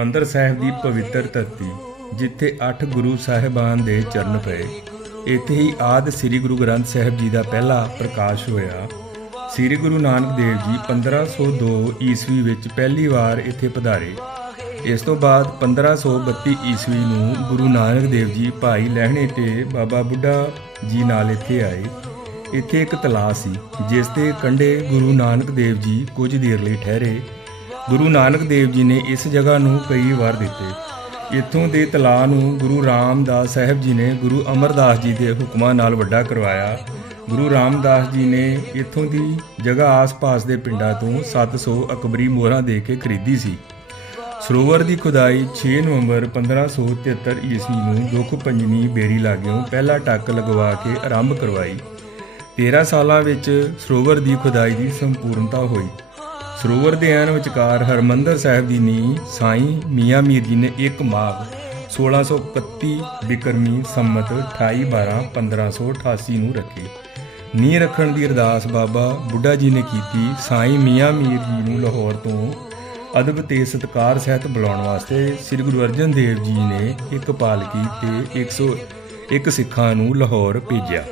ਮੰਦਰ ਸਾਹਿਬ ਦੀ ਪਵਿੱਤਰ ਧਰਤੀ, ਜਿੱਥੇ 8 ਗੁਰੂ ਸਾਹਿਬਾਨ ਦੇ ਚਰਨ ਪਏ। ਇੱਥੇ ਹੀ ਆਦ ਸ੍ਰੀ ਗੁਰੂ ਗ੍ਰੰਥ ਸਾਹਿਬ ਜੀ ਦਾ ਪਹਿਲਾ ਪ੍ਰਕਾਸ਼ ਹੋਇਆ। ਸ੍ਰੀ ਗੁਰੂ ਨਾਨਕ ਦੇਵ ਜੀ 1502 ਈਸਵੀ ਵਿੱਚ ਪਹਿਲੀ ਵਾਰ ਇੱਥੇ ਪਧਾਰੇ। ਇਸ ਤੋਂ ਬਾਅਦ 1532 ਈਸਵੀ ਨੂੰ ਗੁਰੂ ਨਾਨਕ ਦੇਵ ਜੀ ਭਾਈ ਲਹਿਣੇ ਤੇ ਬਾਬਾ ਬੁੱਢਾ ਜੀ ਨਾਲ ਇੱਥੇ ਆਏ। ਇੱਥੇ ਇੱਕ ਤਲਾਅ ਸੀ, ਜਿਸ ਦੇ ਕੰਢੇ ਗੁਰੂ ਨਾਨਕ ਦੇਵ ਜੀ ਕੁਝ ਦੇਰ ਲਈ ਠਹਿਰੇ। ਗੁਰੂ ਨਾਨਕ ਦੇਵ ਜੀ ਨੇ ਇਸ ਜਗ੍ਹਾ ਨੂੰ ਕਈ ਵਾਰ ਦਿੱਤੇ। ਇੱਥੋਂ ਦੇ ਤਲਾਅ ਨੂੰ ਗੁਰੂ ਰਾਮਦਾਸ ਸਾਹਿਬ ਜੀ ਨੇ ਗੁਰੂ ਅਮਰਦਾਸ ਜੀ ਦੇ ਹੁਕਮਾਂ ਨਾਲ ਵੱਡਾ ਕਰਵਾਇਆ। ਗੁਰੂ ਰਾਮਦਾਸ ਜੀ ਨੇ ਇੱਥੋਂ ਦੀ ਜਗ੍ਹਾ ਆਸ-ਪਾਸ ਦੇ ਪਿੰਡਾਂ ਤੋਂ 700 ਅਕਬਰੀ ਮੋਹਰਾਂ ਦੇ ਕੇ ਖਰੀਦੀ ਸੀ। ਸਰੋਵਰ ਦੀ ਖੁਦਾਈ 6 ਨਵੰਬਰ 1573 ਈਸਵੀ ਨੂੰ ਦੁੱਖ ਪੰਜਵੀਂ ਬੇਰੀ ਲਾਗਿਓਂ ਪਹਿਲਾ ਟੱਕ ਲਗਵਾ ਕੇ ਆਰੰਭ ਕਰਵਾਈ। 13 ਸਾਲਾਂ ਵਿੱਚ ਸਰੋਵਰ ਦੀ ਖੁਦਾਈ ਦੀ ਸੰਪੂਰਨਤਾ ਹੋਈ। ਸਰੋਵਰ ਦੇ ਐਨ ਵਿਚਕਾਰ ਹਰਮੰਦਰ ਸਾਹਿਬ ਦੀ ਨੀਂਹ ਸਾਈਂ ਮੀਆਂ ਮੀਰ ਜੀ ਨੇ 1 ਮਾਘ 1631 ਬਿਕਰਮੀ ਸੰਮਤ 28 12 1588 ਨੂੰ ਰੱਖੀ। ਨੀਂਹ ਰੱਖਣ ਦੀ ਅਰਦਾਸ ਬਾਬਾ ਬੁੱਢਾ ਜੀ ਨੇ ਕੀਤੀ ਸਾਈਂ ਮੀਆਂ ਮੀਰ ਜੀ ਨੂੰ ਲਾਹੌਰ ਤੋਂ ਅਦਬ ਤੇ ਸਤਕਾਰ ਸਹਿਤ ਬੁਲਾਉਣ ਵਾਸਤੇ ਸ੍ਰੀ ਗੁਰੂ ਅਰਜਨ ਦੇਵ ਜੀ ਨੇ ਇੱਕ ਪਾਲਕੀ ਤੇ 101 ਸਿੱਖਾਂ ਨੂੰ ਲਾਹੌਰ ਭੇਜਿਆ।